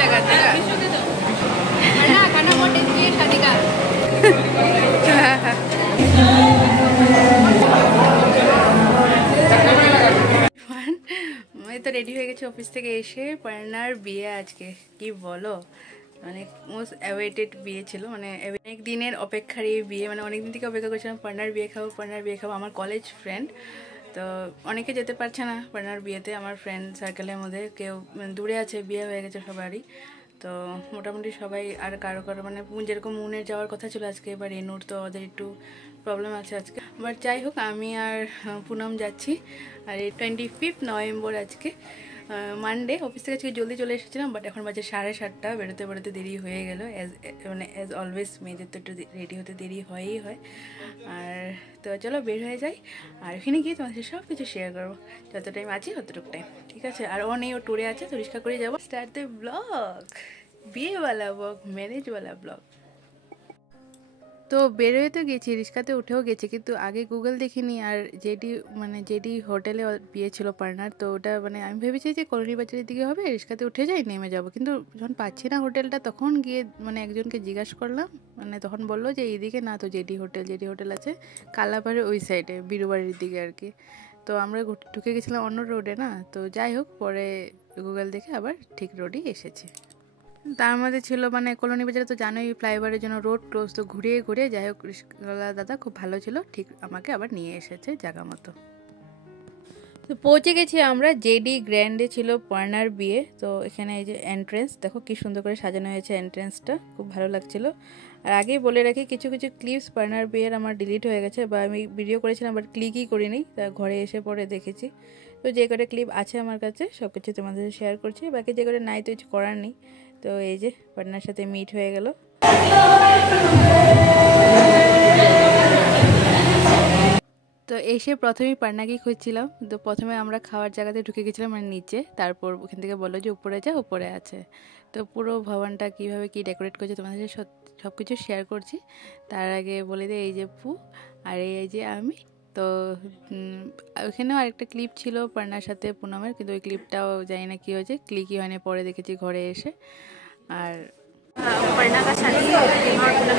लगा था ना खाना बहुत टेस्टी है शादी का। मैं तो रेडी हो गए ऑफिस থেকে এসে পার্নার বিয়ে আজকে কি বলো মানে মোস্ট অ্যাওয়েটেড বিয়ে ছিল মানে অনেক দিনের অপেক্ষার এই বিয়ে মানে অনেক দিন থেকে অপেক্ষা করছিলাম পার্নার বিয়ে খাবো আমার কলেজ ফ্রেন্ড তো অনেকে যেতে পারছে না পার্নার বিয়েতে আমার ফ্রেন্ড সার্কেলের মধ্যে কেউ দূরে আছে বিয়ে হয়ে গেছে সবারই তো মোটামুটি সবাই আর কারো কারো মানে যেরকম মুনের যাওয়ার কথা ছিল আজকে এবার রেনুর তো ওদের একটু প্রবলেম আছে আজকে বাট যাই হোক আমি আর পুনম যাচ্ছি আর এই 25 নভেম্বর আজকে মানডে অফিস থেকে আজকে জলদি চলে এসেছিলাম বাট এখন বাজে 7:30 বেরোতে বেরোতে দেরি হয়ে গেল মানে অ্যাজ অলওয়েজ মেয়েদের তো একটু রেডি হতে দেরি হয়ই হয় আর তো চলো বের হয়ে যাই আর ওখানে গিয়ে তোমাদের সব কিছু শেয়ার করবো যত টাইম আছে ততটুকু টাইম ঠিক আছে আর ও নেই ও ট্যুরে আছে তো রিক্সা করে যাবো স্টার্ট দ্য ব্লগ বিয়েওয়ালা ব্লগ ম্যারেজওয়ালা ব্লগ তো বেরোয় তো গেছি রিক্সাতে উঠেও গেছি কিন্তু আগে গুগল দেখিনি আর যেটি হোটেলে বিয়ে ছিল পার্নার তো ওটা মানে আমি ভেবেছি যে কলোনি বাজারের দিকে হবে রিক্সাতে উঠে যাই নেমে যাব কিন্তু যখন পাচ্ছি না হোটেলটা তখন গিয়ে মানে একজনকে জিজ্ঞাসা করলাম মানে তখন বললো যে এইদিকে না তো যেটি হোটেল আছে কালাপাড়ের ওই সাইডে বিরুবাড়ির দিকে আর কি তো আমরা ঢুকে গেছিলাম অন্য রোডে না তো যাই হোক পরে গুগল দেখে আবার ঠিক রোডেই এসেছি তার মধ্যে ছিল মানে কলোনি বাজারে তো জানোই ফ্লাইওভারের জন্য রোড ক্লোজ তো ঘুরিয়ে যাই হোক রিক্সাওয়ালা দাদা খুব ভালো ছিল ঠিক আমাকে আবার নিয়ে এসেছে জায়গা মতো তো পৌঁছে গেছি আমরা জেডি গ্র্যান্ডে ছিল পার্নার বিয়ে তো এখানে এই যে এন্ট্রেন্স দেখো কি সুন্দর করে সাজানো হয়েছে এন্ট্রেন্সটা খুব ভালো লাগছিল আর আগেই বলে রাখি কিছু ক্লিপস পার্নার বিয়ের আমার ডিলিট হয়ে গেছে বা আমি ভিডিও করেছিলাম বাট ক্লিকই করিনি তা ঘরে এসে পরে দেখেছি তো যে কটা ক্লিপ আছে আমার কাছে সব কিছু তোমাদের শেয়ার করছি বাকি যে কটা নাই তো কিছু করার নেই তো এই যে পার্টনার সাথে মিট হয়ে গেল তো এসে প্রথমেই পার্নাকেই খুঁজছিলাম তো প্রথমে আমরা খাওয়ার জায়গাতে ঢুকে গেছিলাম মানে নিচে তারপর ওখান থেকে বললো যে উপরে যা উপরে আছে তো পুরো ভবনটা কীভাবে কী ডেকোরেট করছে তোমাদের সাথে সব কিছু শেয়ার করছি তার আগে বলে দিই এই যে পু আর এই যে আমি তো ওখানেও আরেকটা ক্লিপ ছিল পার্নার সাথে পুনমের কিন্তু ওই ক্লিপটাও জানি না কী হয়েছে ক্লিকই হয়নি পরে দেখেছি ঘরে এসে আর पर्णा का शादी और पूनम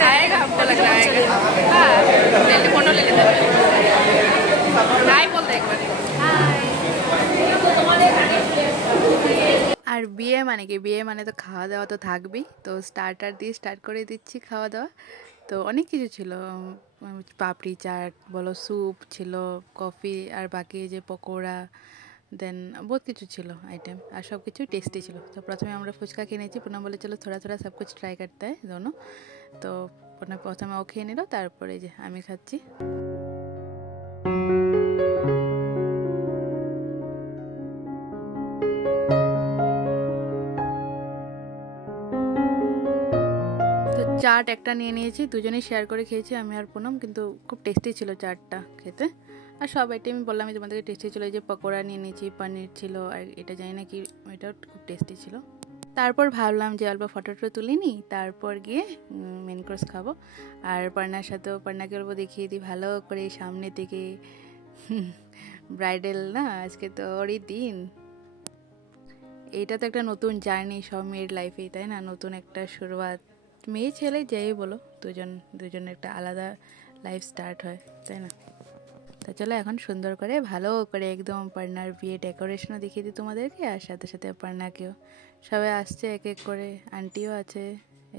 का आएगा हमको लग रहा है हाँ ले ले फोटो ले लेते हाय बोलते एक बार আর বিয়ে মানে কি বিয়ে মানে তো খাওয়া দাওয়া তো থাকবেই তো স্টার্টার দিয়ে স্টার্ট করে দিচ্ছি খাওয়া দাওয়া তো অনেক কিছু ছিল পাপড়ি চাট বলো স্যুপ ছিল কফি আর বাকি যে পকোড়া দেন बहुत কিছু ছিল আইটেম আর সব কিছু টেস্টি ছিল তো প্রথমে আমরা ফুচকা খেয়ে নিয়েছি পুনম বলে চলো थोड़ा थोड़ा सब कुछ ट्राई करते हैं दोनों তো প্রথমে ও খেয়ে নিল তারপরে যে আমি খাচ্ছি তো চাট একটা নিয়ে নিয়েছি দুজনেই শেয়ার করে খেয়েছি আমি আর পুনম কিন্তু খুব টেস্টি ছিল চাটটা খেতে আর সব আইটেমই বললাম আমি তোমাদেরকে টেস্টি ছিল এই যে পকোড়া নিয়ে নিয়েছি পনির ছিল আর এটা জানি না কি এটাও খুব টেস্টি ছিল তারপর ভাবলাম যে অল্প ফটো তুলে নিই তারপর গিয়ে মেন কোর্স খাবো আর পার্নার সাথেও পার্নাকে বলবো দেখিয়ে দিই ভালো করে সামনে থেকে ব্রাইডাল না আজকে তো ওরই দিন এইটা তো একটা নতুন জার্নি সব মেয়ের লাইফেই তাই না নতুন একটা শুরুয়াত মেয়ে ছেলে যাই বলো দুজন একটা আলাদা লাইফ স্টার্ট হয় তাই না তো চলো এখন সুন্দর করে ভালো করে একদম পার্নার বিয়ে ডেকোরেশনও দেখিয়ে দিই তোমাদেরকে আর সাথে সাথে পার্নাকেও সবাই আসছে এক এক করে আন্টিও আছে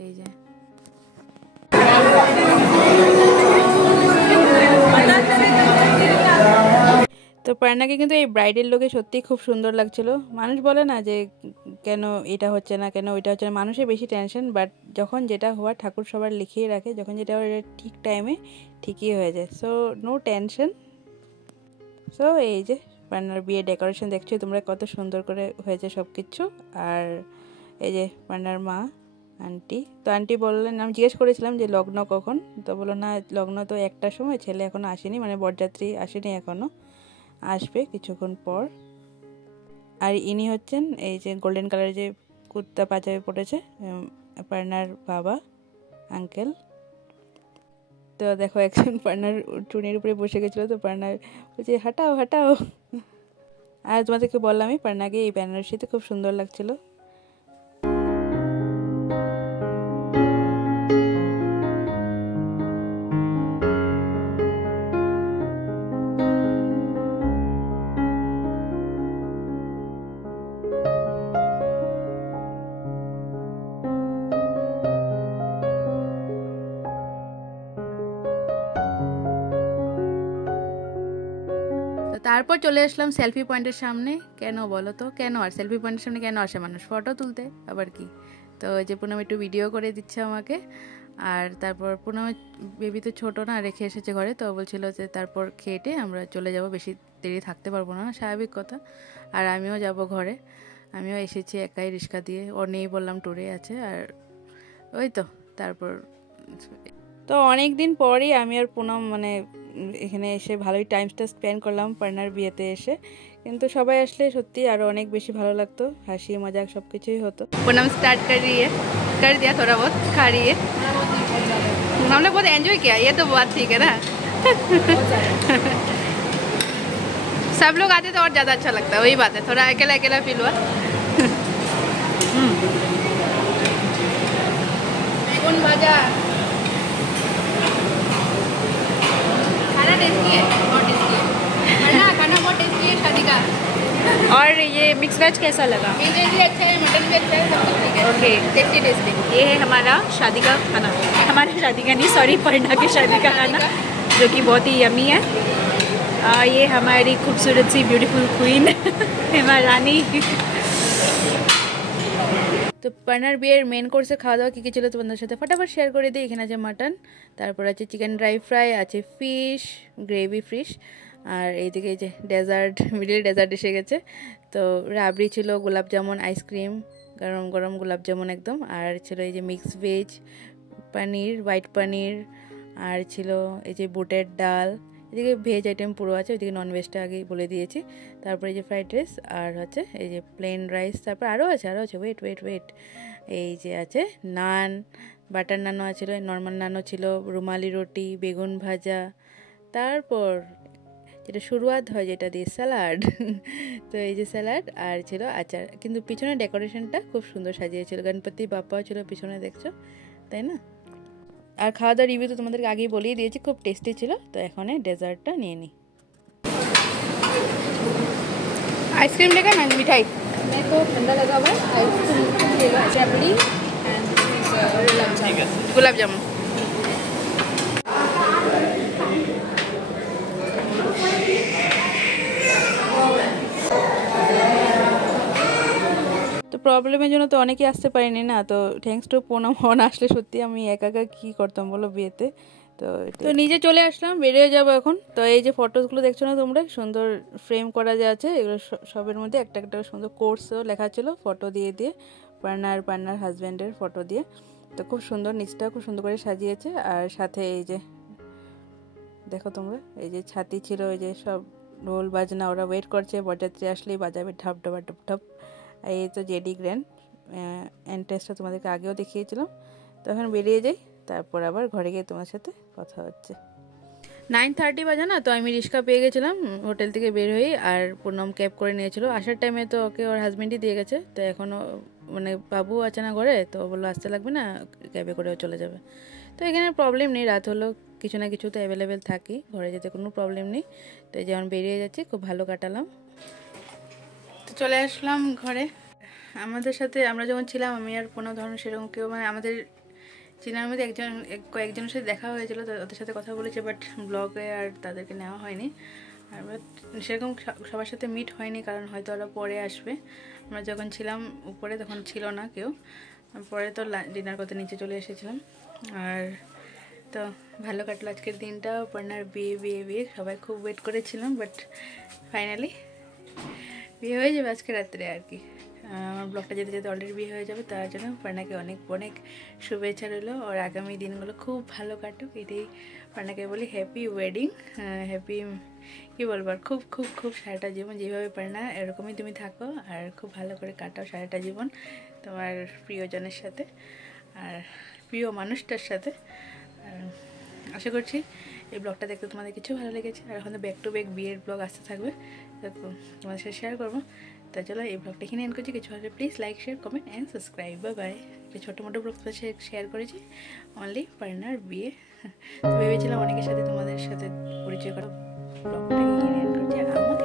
এই যে তো পার্নাকে কিন্তু এই ব্রাইডের লোকে সত্যি খুব সুন্দর লাগছিল মানুষ বলে না যে কেন এটা হচ্ছে না কেন ওইটা হচ্ছে না মানুষের বেশি টেনশন বাট যখন যেটা হওয়ার ঠাকুর সবার লিখিয়ে রাখে যখন যেটা ঠিক টাইমে ঠিকই হয়ে যায় সো নো টেনশন সো এই যে পার্নার বিয়ে ডেকোরেশন দেখছো তোমরা কত সুন্দর করে হয়েছে সব কিছু আর এই যে পার্নার মা আন্টি তো আন্টি বললেন আমি জিজ্ঞেস করেছিলাম যে লগ্ন কখন তো বললো না লগ্ন তো একটার সময় ছেলে এখনও আসেনি মানে বরযাত্রী আসেনি এখনও আসবে কিছুক্ষণ পর আর ইনি হচ্ছেন এই যে গোল্ডেন কালারের যে কুর্তা পাজামা পরেছে পার্নার বাবা আঙ্কেল তো দেখো একজন পার্নার টুনির উপরে বসে গেছিলো তো পার্নার বলছে হাঁটাও আর তোমাদেরকে বললামই পান্নাকে এই বেনারসিতে খুব সুন্দর লাগছিল। তারপর চলে আসলাম সেলফি পয়েন্টের সামনে। কেন বলো তো, কেন আর সেলফি পয়েন্টের সামনে কেন আসে মানুষ? ফটো তুলতে, আবার কি। তো এই যে পুনম একটু ভিডিও করে দিচ্ছে আমাকে। আর তারপর পুনম বেবি তো ছোটো না, রেখে এসেছে ঘরে, তো বলছিল যে তারপর খেটে আমরা চলে যাব, বেশি দেরি থাকতে পারবো না, স্বাভাবিক কথা। আর আমিও যাব ঘরে, আমিও এসেছি একাই রিক্সা দিয়ে, ওর নেই বললাম ট্যুরে আছে। আর ওই তো তারপর তো অনেক দিন পরই আমি আর পুনম মানে এখানে এসে ভালোই টাইমটা স্পেন্ড করলাম পার্টনার বিয়েতে এসে। কিন্তু সবাই আসলে সত্যি আরও অনেক বেশি ভালো লাগতো, হাসি মজাক সব কিছুই হতো। পুনম स्टार्ट कर दिया थोड़ा बहुत खा रही है। हम लोग बहुत एंजॉय किया, ये तो बात ठीक है ना। सब लोग आते तो और ज़्यादा अच्छा लगता है, वही बात है, थोड़ा अकेला अकेला फील हुआ। बेगुन भाजा खाना टेस्टी है, बहुत टेस्टी है। खाना बहुत टेस्टी है शादी का। और ये मिक्स वेज कैसा लगा? मिक्स वेज भी अच्छा है, मटन भी अच्छा है, सब कुछ ठीक है। Okay, tasty tasty. ये है हमारा शादी का खाना, हमारे शादी का नहीं, सॉरी, पढ़ना की शादी का खाना, जो कि बहुत ही यमी है। ये हमारी खूबसूरत सी ब्यूटीफुल क्वीन हेमा रानी। তো পার্টনার বিয়ের মেন কোর্সে খাওয়া দাওয়া কী কী ছিল তোমাদের সাথে ফটাফট শেয়ার করে দিই। এখানে আছে মাটন, তারপর আছে চিকেন ড্রাই ফ্রাই, আছে ফিশ গ্রেভি ফিশ, আর এইদিকে এই যে ডেজার্ট, মিডিল ডেজার্ট এসে গেছে। তো রাবড়ি ছিল, গোলাপ জামুন, আইসক্রিম, গরম গরম গোলাপ জামুন একদম, আর ছিল এই যে মিক্স ভেজ পনির, হোয়াইট পনির, আর ছিল এই যে বুটের ডাল। এদিকে ভেজ আইটেম পুরো আছে, ওইদিকে ননভেজটা আগেই বলে দিয়েছি। তারপরে এই যে ফ্রাইড রাইস, আর হচ্ছে এই যে প্লেন রাইস, তারপর আরও আছে ওয়েট এই যে আছে নান, বাটার নানও ছিল, নর্মাল নানও ছিল, রুমালি রুটি, বেগুন ভাজা, তারপর যেটা শুরুয়াত হয় যেটা দিয়ে স্যালাড তো এই যে স্যালাড, আর ছিল আচার। কিন্তু পিছনে ডেকোরেশনটা খুব সুন্দর সাজিয়েছিল, গণপতি বাপ্পাও ছিল পিছনে, দেখছো তাই না। আর খাওয়া দাওয়ার রিভিউ তো তোমাদেরকে আগেই বলেই দিয়েছি, খুব টেস্টি ছিল। তো এখন ডেজার্টটা নিয়ে নিই। आइसक्रीम लेगा ना मिठाई? मेरे को ठंडा लगा हुआ है, आइसक्रीम लेगा, रबड़ी एंड गुलाब जामुन। তো প্রবলেমের জন্য তো অনেকেই আসতে পারিনি না, তো থ্যাঙ্কস টু পুনম, আসলে সত্যি আমি একা একা কী করতাম বলো বিয়েতে। তো নিজে চলে আসলাম, বেরিয়ে যাবো এখন। তো এই যে ফটোসগুলো দেখছো না তোমরা, সুন্দর ফ্রেম করা যে আছে, এগুলো সবের মধ্যে একটা একটা সুন্দর কোর্সও লেখা ছিল, ফটো দিয়ে পার্টনার হাজব্যান্ডের ফটো দিয়ে। তো খুব সুন্দর, নিচটা খুব সুন্দর করে সাজিয়েছে। আর সাথে এই যে দেখো তোমরা, এই যে ছাতি ছিল, এই যে সব ঢোল বাজনা, ওরা ওয়েট করছে বরযাত্রী আসলেই বাজাবে ঢাপ ঢাপ ঢাপ ঢাপ। এই তো জেডি গ্র্যান্ড এন্ট্রেন্সটা তোমাদেরকে আগেও দেখিয়েছিলাম। তো এখন বেরিয়ে যাই, তারপর আবার ঘরে গিয়ে তোমার সাথে কথা হচ্ছে। 9:30 বাজে না, তো আমি রিক্সা পেয়ে গেছিলাম হোটেল থেকে বের হয়ে, আর পুনম ক্যাব করে নিয়েছিল। আসার টাইমে তো ওকে ওর হাজব্যান্ডই দিয়ে গেছে, তো এখনও মানে বাবু আছে না ঘরে, তো বললো আসতে লাগবে না, ক্যাবে করেও চলে যাবে। তো এখানে প্রবলেম নেই, রাত হলো কিছু না কিছু তো অ্যাভেলেবেল থাকি, ঘরে যেতে কোনো প্রবলেম নেই। তো যেমন বেরিয়ে যাচ্ছি, খুব ভালো কাটালাম। তো চলে আসলাম ঘরে। আমাদের সাথে আমরা যখন ছিলাম, আমি আর কোনো ধরনের সেরকম কেউ মানে আমাদের চীনার মধ্যে কয়েকজনের সাথে দেখা হয়েছিল, তো ওদের সাথে কথা বলেছে, বাট ব্লগে আর তাদেরকে নেওয়া হয়নি। আর সেরকম সবার সাথে মিট হয়নি, কারণ হয়তো ওরা পরে আসবে। আমরা যখন ছিলাম উপরে তখন ছিল না কেউ, পরে তো ডিনার করতে নিচে চলে এসেছিলাম। আর তো ভালো কাটলো আজকের দিনটা। পার্টনার বিয়ে সবাই খুব ওয়েট করেছিলাম, বাট ফাইনালি বিয়ে হয়ে যাবে আজকে রাত্রে আর কি। আমার ব্লগটা যেতে যেতে অলরেডি বিয়ে হয়ে যাবে, তার জন্য পার্টনারকে অনেক অনেক শুভেচ্ছা রইলো। আর আগামী দিনগুলো খুব ভালো কাটুক, এটাই পার্টনারকে বলি হ্যাপি ওয়েডিং, হ্যাপি কী বলবো, আর খুব খুব খুব সারাটা জীবন যেভাবে পার্টনার এরকমই তুমি থাকো, আর খুব ভালো করে কাটাও সারাটা জীবন তোমার প্রিয়জনের সাথে আর প্রিয় মানুষটার সাথে। আর আশা করছি এই ব্লগটা দেখতে তোমাদের কিছু ভালো লেগেছে। আর এখন তো ব্যাক টু ব্যাক বিয়ের ব্লগ আসতে থাকবে, তোমাদের সাথে শেয়ার করবো। তা চলো এই ব্লগটা এখানে এন্ড করছি। কিছু হলে please like share comment and subscribe. Bye bye. একটা ছোটো মোটো ব্লগ শেয়ার করেছি অনলি পার্টনার বিয়ে। তো ভেবেছিলাম অনেকের সাথে তোমাদের সাথে পরিচয় করা। ব্লগটাকে এখানে এন্ড করছি।